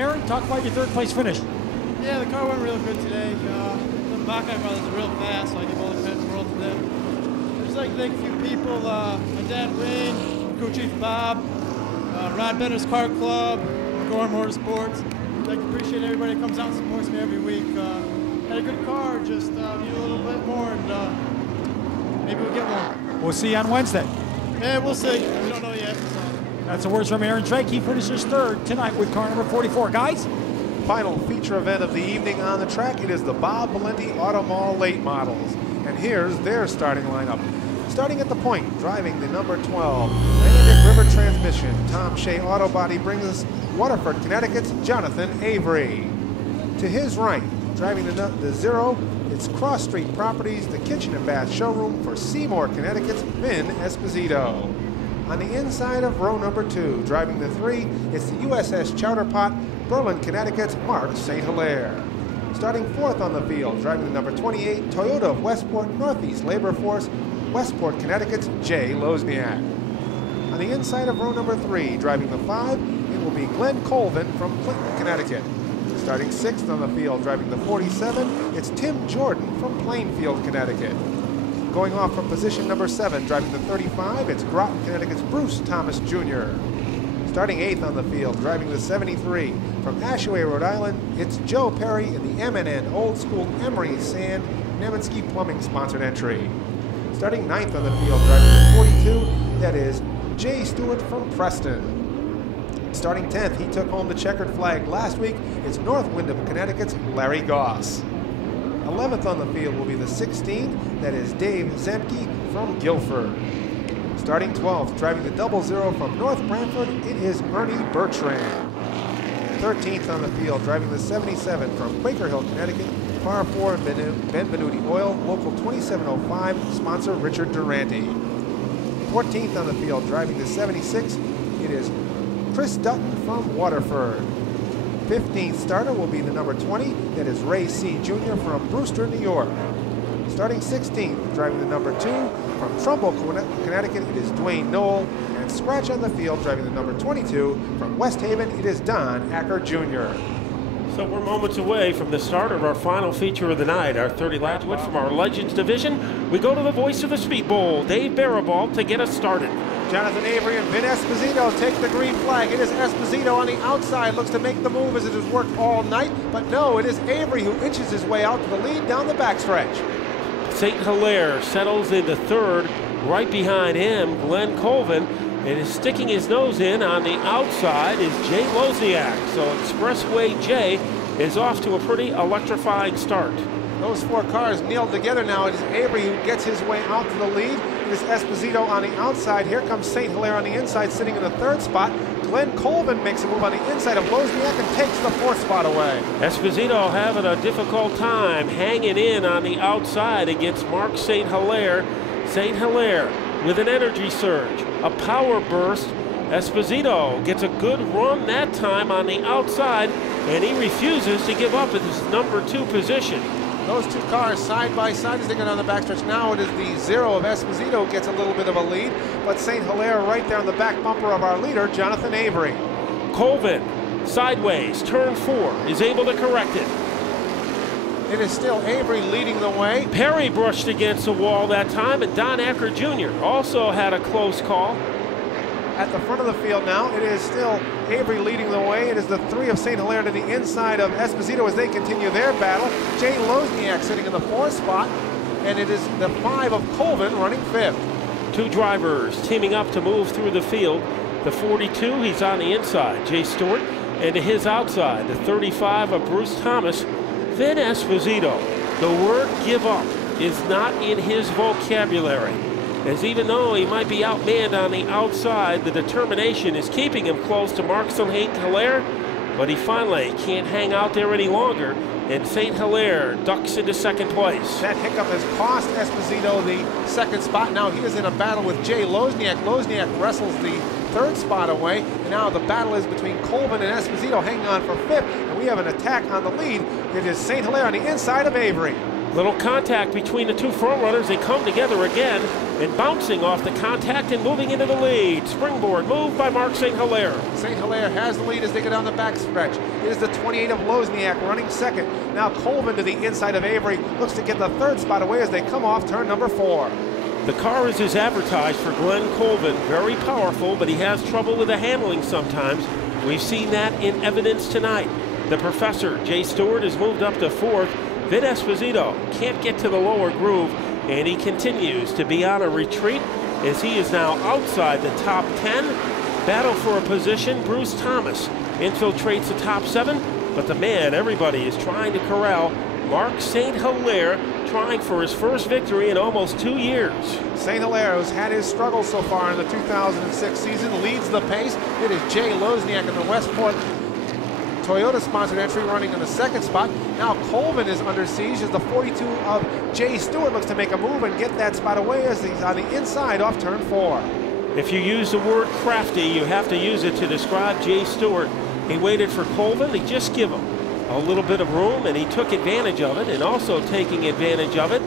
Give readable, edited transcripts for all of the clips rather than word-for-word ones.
Aaron, talk about your third place finish. Yeah, the car went real good today. The Buckeye brothers are real fast, so I give all the credit in the world to them. I'd just like to thank a few people, my dad Wayne, crew chief Bob, Rod Benner's Car Club, Gorham Motorsports. I'd like to appreciate everybody that comes out and supports me every week. Had a good car, just need a little bit more, and maybe we'll get one. We'll see you on Wednesday. Yeah, we'll see. We don't know yet. So. That's the words from Aaron Drake. He finishes third tonight with car number 44. Guys? Final feature event of the evening on the track. It is the Bob Valenti Auto Mall late models. And here's their starting lineup. Starting at the point, driving the number 12, Atlantic River Transmission. Tom Shea Auto Body brings us Waterford, Connecticut's Jonathan Avery. To his right, driving the 0, it's Cross Street Properties, the kitchen and bath showroom for Seymour, Connecticut's Vin Esposito. On the inside of row number 2, driving the 3, it's the USS Chowderpot, Berlin, Connecticut's Mark St. Hilaire. Starting 4th on the field, driving the number 28, Toyota of Westport, Northeast Labor Force, Westport, Connecticut's Jay Lozniak. On the inside of row number 3, driving the 5, it will be Glenn Colvin from Clinton, Connecticut. Starting 6th on the field, driving the 47, it's Tim Jordan from Plainfield, Connecticut. Going off from position number 7, driving the 35, it's Groton, Connecticut's Bruce Thomas Jr. Starting 8th on the field, driving the 73, from Ashaway, Rhode Island, it's Joe Perry in the M&N Old School Emery Sand Nemensky Plumbing sponsored entry. Starting 9th on the field, driving the 42, that is Jay Stuart from Preston. Starting 10th, he took home the checkered flag last week, it's North Windham, Connecticut's Larry Goss. 11th on the field will be the 16, that is Dave Zemke from Guilford. Starting 12th, driving the 00 from North Branford, it is Ernie Bertrand. 13th on the field, driving the 77 from Quaker Hill, Connecticut, Par 4 and Benvenuti Oil, local 2705, sponsor Richard Durante. 14th on the field, driving the 76, it is Chris Dutton from Waterford. 15th starter will be the number 20, that is Ray C. Jr. from Brewster, New York. Starting 16th, driving the number 2, from Trumbull, Connecticut, it is Dwayne Knoll. And scratch on the field, driving the number 22, from West Haven, it is Don Acker Jr. So we're moments away from the start of our final feature of the night, our 30 laps from our Legends division. We go to the voice of the Speedbowl, Dave Barabal, to get us started. Jonathan Avery and Vin Esposito take the green flag. It is Esposito on the outside, looks to make the move as it has worked all night, but no, it is Avery who inches his way out to the lead down the backstretch. St. Hilaire settles into third, right behind him, Glenn Colvin, and is sticking his nose in on the outside is Jay Lozniak. So Expressway Jay is off to a pretty electrifying start. Those 4 cars nailed together now. It is Avery who gets his way out to the lead. It is Esposito on the outside. Here comes St. Hilaire on the inside, sitting in the 3rd spot. Glenn Colvin makes a move on the inside of Lozniak and takes the 4th spot away. Esposito having a difficult time hanging in on the outside against Mark St. Hilaire. St. Hilaire with an energy surge, a power burst. Esposito gets a good run that time on the outside, and he refuses to give up at his number 2 position. Those 2 cars side by side as they go down the backstretch. Now it is the 0 of Esposito gets a little bit of a lead, but St. Hilaire right there on the back bumper of our leader, Jonathan Avery. Colvin, sideways, turn 4, is able to correct it. It is still Avery leading the way. Perry brushed against the wall that time, and Don Acker Jr. also had a close call. At the front of the field now, it is still Avery leading the way. It is the 3 of St. Hilaire to the inside of Esposito as they continue their battle. Jay Lozniak sitting in the 4th spot, and it is the 5 of Colvin running 5th. 2 drivers teaming up to move through the field. The 42, he's on the inside, Jay Stuart, and to his outside, the 35 of Bruce Thomas, Vin Esposito. The word give up is not in his vocabulary, as even though he might be outmanned on the outside, the determination is keeping him close to Mark St. Hilaire, but he finally can't hang out there any longer, and St. Hilaire ducks into 2nd place. That hiccup has cost Esposito the 2nd spot. Now he is in a battle with Jay Lozniak. Lozniak wrestles the 3rd spot away, and now the battle is between Colvin and Esposito hanging on for 5th, and we have an attack on the lead. It is St. Hilaire on the inside of Avery. Little contact between the two front runners. They come together again and bouncing off the contact and moving into the lead. Springboard move by Mark St. Hilaire. St. Hilaire has the lead as they go down the backstretch. It is the 28 of Lozniak running second. Now Colvin to the inside of Avery looks to get the third spot away as they come off turn number 4. The car is as advertised for Glenn Colvin. Very powerful, but he has trouble with the handling sometimes. We've seen that in evidence tonight. The professor, Jay Stuart, has moved up to 4th. Vin Esposito can't get to the lower groove, and he continues to be on a retreat as he is now outside the top 10. Battle for a position. Bruce Thomas infiltrates the top 7, but the man everybody is trying to corral, Mark St. Hilaire, trying for his first victory in almost 2 years. St. Hilaire, who's had his struggles so far in the 2006 season, leads the pace. It is Jay Lozniak in the Westport Toyota-sponsored entry running in the 2nd spot. Now Colvin is under siege as the 42 of Jay Stuart looks to make a move and get that spot away as he's on the inside off turn 4. If you use the word crafty, you have to use it to describe Jay Stuart. He waited for Colvin to just give him a little bit of room, and he took advantage of it. And also taking advantage of it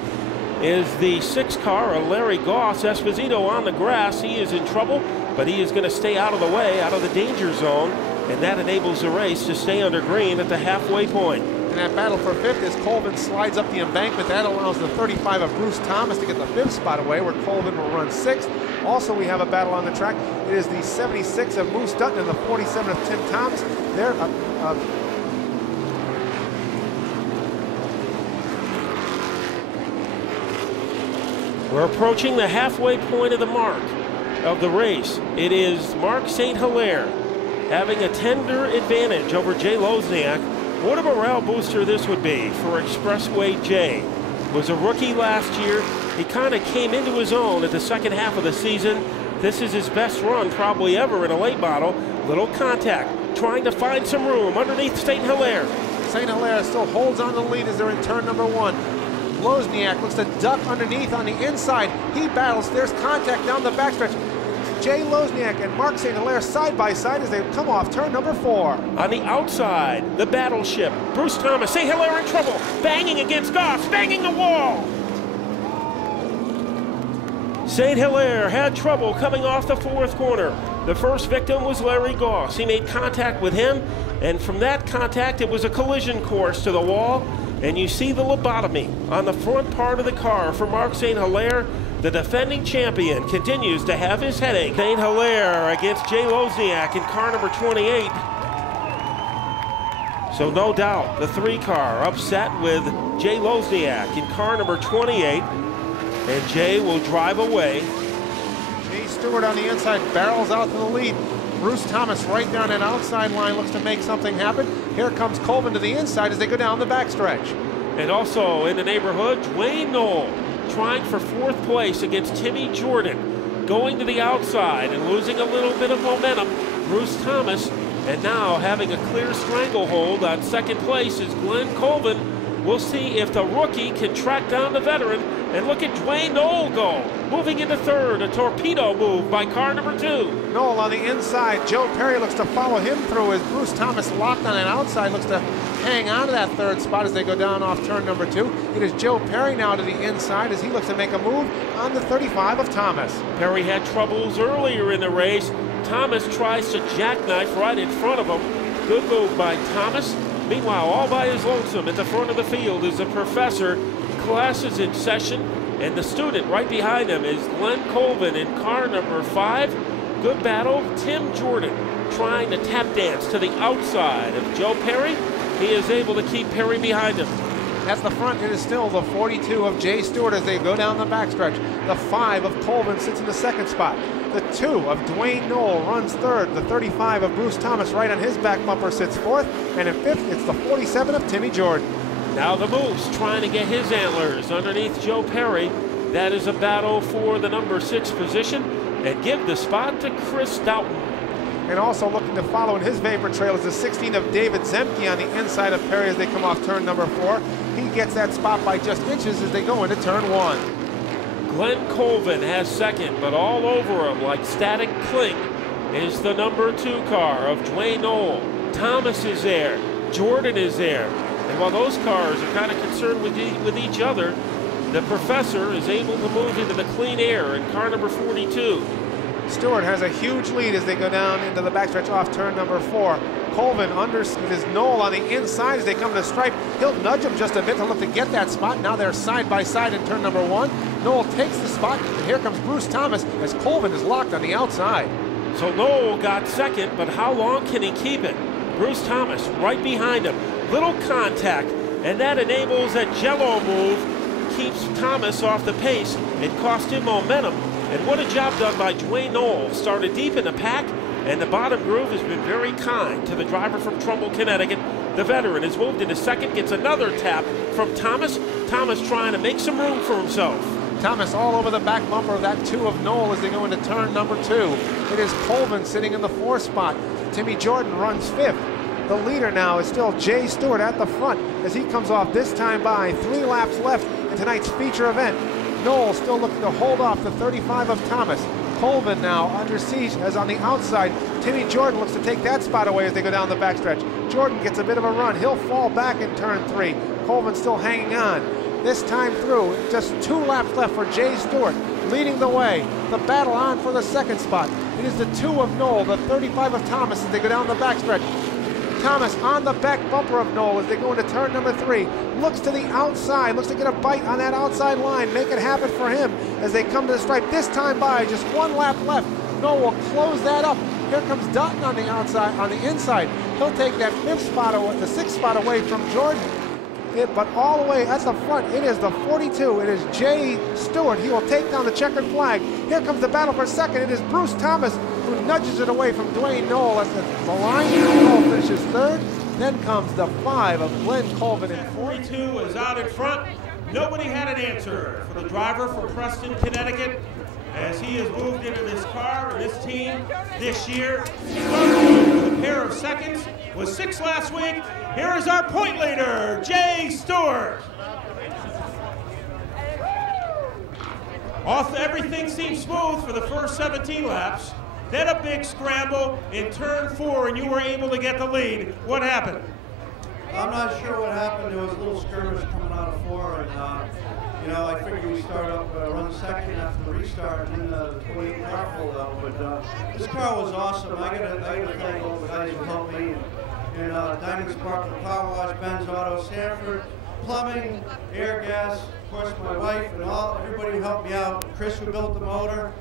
is the 6 car of Larry Goss. Esposito on the grass. He is in trouble, but he is going to stay out of the way, out of the danger zone, and that enables the race to stay under green at the halfway point. In that battle for 5th as Colvin slides up the embankment, that allows the 35 of Bruce Thomas to get the 5th spot away, where Colvin will run 6th. Also, we have a battle on the track. It is the 76 of Moose Dutton and the 47 of Tim Thomas. They're We're approaching the halfway point of the mark of the race. It is Mark St. Hilaire having a tender advantage over Jay Lozniak. What a morale booster this would be for Expressway Jay. Was a rookie last year. He kind of came into his own at the second half of the season. This is his best run probably ever in a late model. Little contact, trying to find some room underneath St. Hilaire. St. Hilaire still holds on to the lead as they're in turn number 1. Lozniak looks to duck underneath on the inside. He battles. There's contact down the backstretch. Jay Lozniak and Mark St. Hilaire side by side as they come off turn number 4. On the outside, the battleship. Bruce Thomas, St. Hilaire in trouble. Banging against Goss, banging the wall. St. Hilaire had trouble coming off the 4th corner. The first victim was Larry Goss. He made contact with him, and from that contact, it was a collision course to the wall. And you see the lobotomy on the front part of the car for Mark St. Hilaire. The defending champion continues to have his headache. St. Hilaire against Jay Lozniak in car number 28. So no doubt the 3 car upset with Jay Lozniak in car number 28. And Jay will drive away. Jay Stuart on the inside barrels out to the lead. Bruce Thomas right down that outside line looks to make something happen. Here comes Colvin to the inside as they go down the backstretch. And also in the neighborhood, Dwayne Knoll trying for 4th place against Timmy Jordan. Going to the outside and losing a little bit of momentum, Bruce Thomas. And now having a clear stranglehold on 2nd place is Glenn Colvin. We'll see if the rookie can track down the veteran. And look at Dwayne Knoll go. Moving into 3rd, a torpedo move by car number 2. Knoll on the inside. Joe Perry looks to follow him through as Bruce Thomas locked on an outside. Looks to hang on to that 3rd spot as they go down off turn number 2. It is Joe Perry now to the inside as he looks to make a move on the 35 of Thomas. Perry had troubles earlier in the race. Thomas tries to jackknife right in front of him. Good move by Thomas. Meanwhile, all by his lonesome at the front of the field is the professor. Class is in session, and the student right behind him is Glenn Colvin in car number 5. Good battle. Tim Jordan trying to tap dance to the outside of Joe Perry. He is able to keep Perry behind him. At the front, it is still the 42 of Jay Stuart as they go down the backstretch. The 5 of Colvin sits in the 2nd spot. The 2 of Dwayne Knoll runs 3rd. The 35 of Bruce Thomas right on his back bumper sits 4th. And in 5th, it's the 47 of Timmy Jordan. Now the Moose trying to get his antlers underneath Joe Perry. That is a battle for the number 6 position and give the spot to Chris Doughton. And also looking to follow in his vapor trail is the 16 of David Zemke on the inside of Perry as they come off turn number 4. He gets that spot by just inches as they go into turn 1. Glenn Colvin has 2nd, but all over him like static clink is the number 2 car of Dwayne Knoll. Thomas is there. Jordan is there. And while those cars are kind of concerned with each other, the Professor is able to move into the clean air in car number 42. Stewart has a huge lead as they go down into the backstretch off turn number 4. Colvin with his Knoll on the inside as they come to the stripe. He'll nudge him just a bit to look to get that spot. Now they're side by side in turn number 1. Knoll takes the spot, and here comes Bruce Thomas as Colvin is locked on the outside. So Knoll got second, but how long can he keep it? Bruce Thomas right behind him. Little contact, and that enables that jello move, keeps Thomas off the pace. It cost him momentum, and what a job done by Dwayne Knoll. Started deep in the pack, and the bottom groove has been very kind to the driver from Trumbull, Connecticut. The veteran has moved into second, gets another tap from Thomas. Thomas trying to make some room for himself. Thomas all over the back bumper of that 2 of Knoll as they go into turn number 2. It is Colvin sitting in the 4th spot. Timmy Jordan runs 5th. The leader now is still Jay Stuart at the front as he comes off this time by. 3 laps left in tonight's feature event. Knoll still looking to hold off the 35 of Thomas. Colvin now under siege as on the outside. Timmy Jordan looks to take that spot away as they go down the backstretch. Jordan gets a bit of a run. He'll fall back in turn 3. Colvin still hanging on. This time through, just 2 laps left for Jay Stuart, leading the way. The battle on for the 2nd spot. It is the 2 of Knoll, the 35 of Thomas as they go down the backstretch. Thomas on the back bumper of Knoll as they go into turn number 3. Looks to the outside, looks to get a bite on that outside line, make it happen for him as they come to the stripe. This time by, just 1 lap left. Knoll will close that up. Here comes Dutton on the outside, on the inside. He'll take that 5th spot away, the 6th spot away from Jordan. But all the way at the front, it is the 42. It is Jay Stuart. He will take down the checkered flag. Here comes the battle for second. It is Bruce Thomas who nudges it away from Dwayne Knoll as the line. Knoll finishes 3rd. Then comes the 5 of Glenn Colvin in 42 is out in front. Nobody had an answer for the driver from Preston, Connecticut, as he has moved into this car and this team this year. Started with a pair of seconds, was 6th last week. Here is our point leader, Jay Stuart. Everything seemed smooth for the first 17 laps. Then a big scramble in turn 4, and you were able to get the lead. What happened? I'm not sure what happened. There was a little skirmish coming out of 4, and I figured we start up, run second after the restart, and then the 28 car pulled out. But this car was awesome. I gotta thank all the guys who helped me. And Diamond Spark, the Power Wash, Ben's Auto, Sanford, Plumbing, Air Gas, of course my wife, and everybody who helped me out. Chris who built the motor,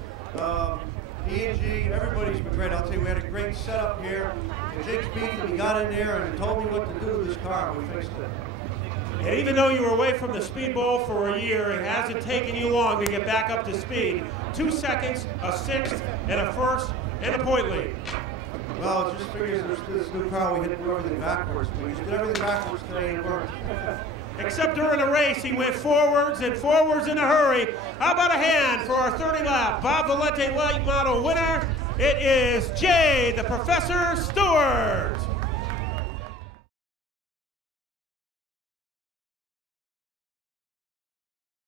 E&G, everybody's been great. I'll tell you, we had a great setup here. And Jake Speed, he got in there and told me what to do with this car, and we fixed it. And even though you were away from the Speedbowl for a year, it hasn't taken you long to get back up to speed. 2 seconds, a 6th, and a 1st, and a point lead. Well, it just figures this new car, we hit everything backwards. We just did everything backwards today and it worked. Except during the race, he went forwards and forwards in a hurry. How about a hand for our 30-lap Bob Valente Light Model winner? It is Jay, the Professor Stuart.